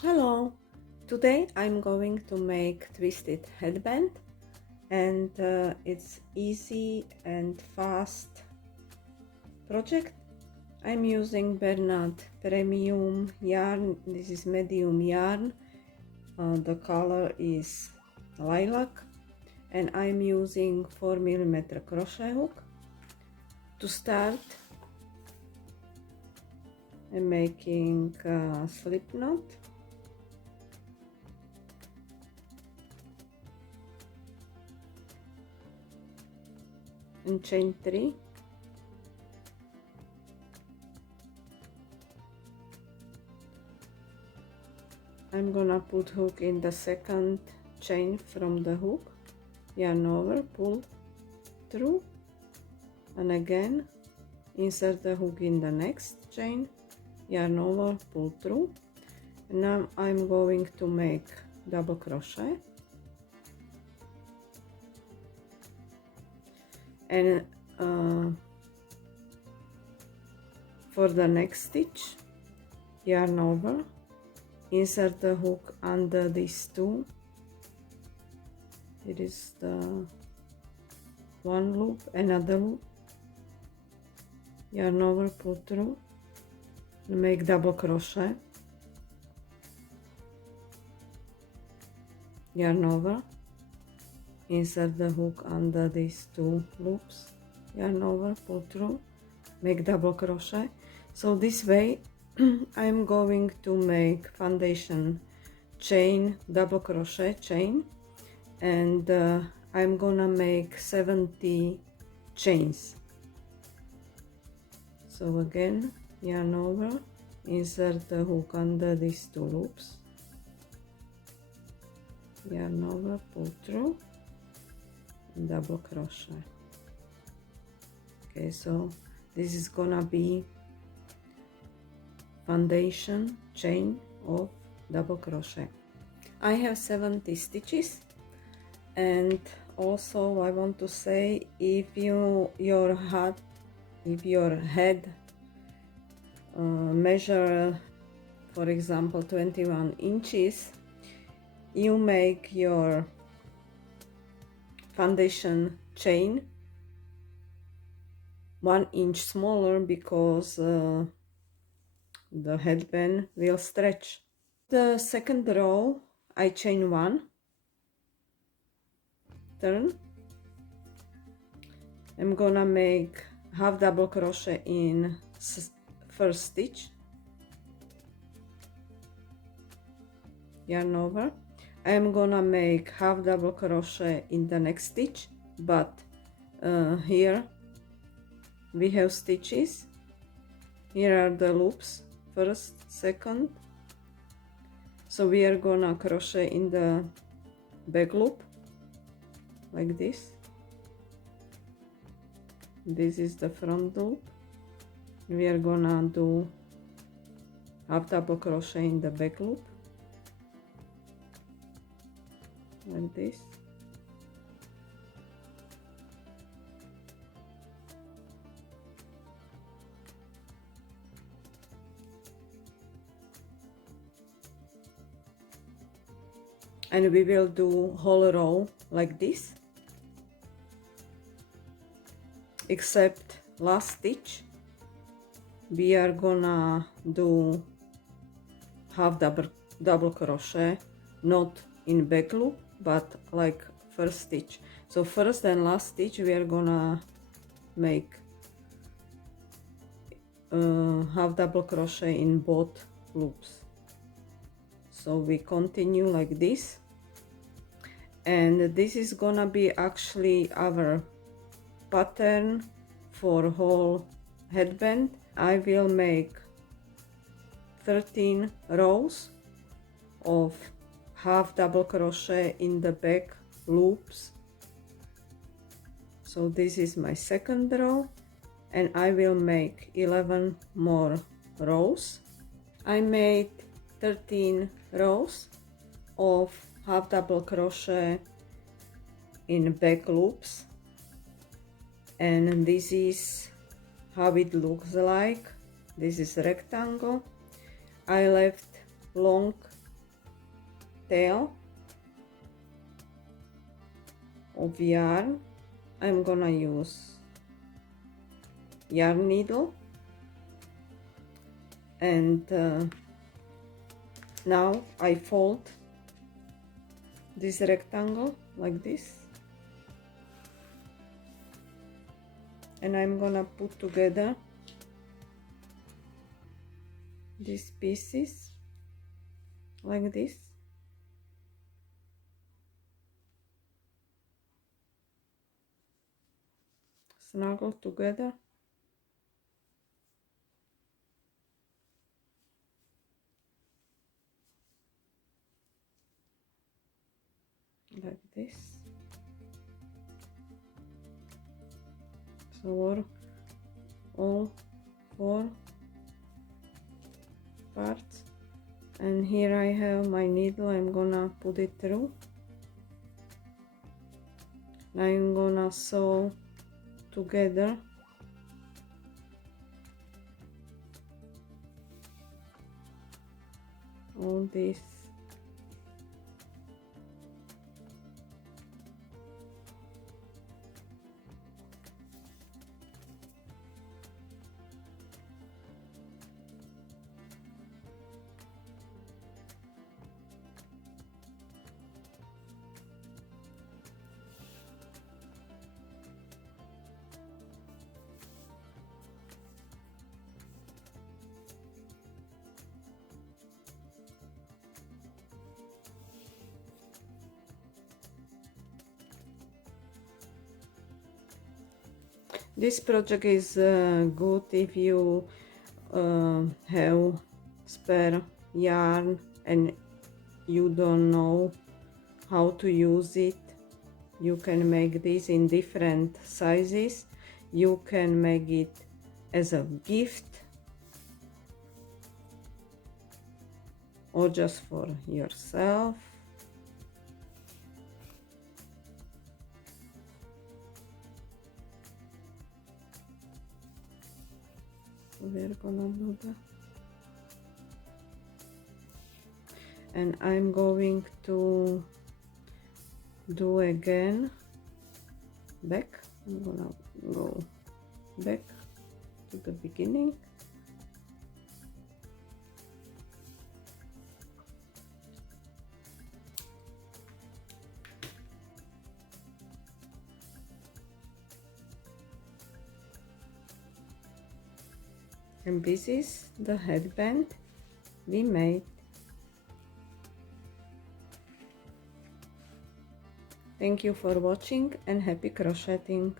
Hello! Today I'm going to make twisted headband, and it's easy and fast project. I'm using Bernard premium yarn. This is medium yarn. The color is lilac, and I'm using 4mm crochet hook. To start, I'm making a slip knot. And chain 3. I'm gonna put hook in the second chain from the hook, yarn over, pull through, and again insert the hook in the next chain, yarn over, pull through. And now I'm going to make double crochet, and for the next stitch, yarn over, insert the hook under these two. It is the one loop, another loop, yarn over, pull through, and make double crochet, yarn over, insert the hook under these two loops, yarn over, pull through, make double crochet. So this way I'm going to make foundation chain, double crochet chain, and I'm gonna make 70 chains. So again, yarn over, insert the hook under these two loops, yarn over, pull through, and double crochet. Okay, so this is gonna be foundation chain of double crochet. I have 70 stitches, and also I want to say, if your head measure, for example, 21 inches, you make your foundation chain 1 inch smaller, because the headband will stretch. The second row, I chain 1, turn. I'm gonna make half double crochet in first stitch, yarn over. I'm gonna make half double crochet in the next stitch, but here we have stitches. Here are the loops, first, second. So we are gonna crochet in the back loop like this. This is the front loop. We are gonna do half double crochet in the back loop like this. And we will do whole row like this, except last stitch. We are gonna do half double crochet, not in back loop, but like first stitch. So first and last stitch we are gonna make half double crochet in both loops. So we continue like this, and this is gonna be actually our pattern for whole headband. I will make 13 rows of half double crochet in the back loops. So this is my second row, and I will make 11 more rows. I made 13 rows of half double crochet in back loops, and this is how it looks like. This is rectangle. I left long tail of yarn. I'm gonna use yarn needle, and now I fold this rectangle like this, and I'm gonna put together these pieces like this. Snuggle together. Like this. So all 4 parts, and here I have my needle. I'm gonna put it through. Now I'm gonna sew together all this. This project is good if you have spare yarn and you don't know how to use it. You can make this in different sizes. You can make it as a gift or just for yourself. We're gonna do that, and I'm going to do again back. I'm gonna go back to the beginning. And this is the headband we made. Thank you for watching and happy crocheting.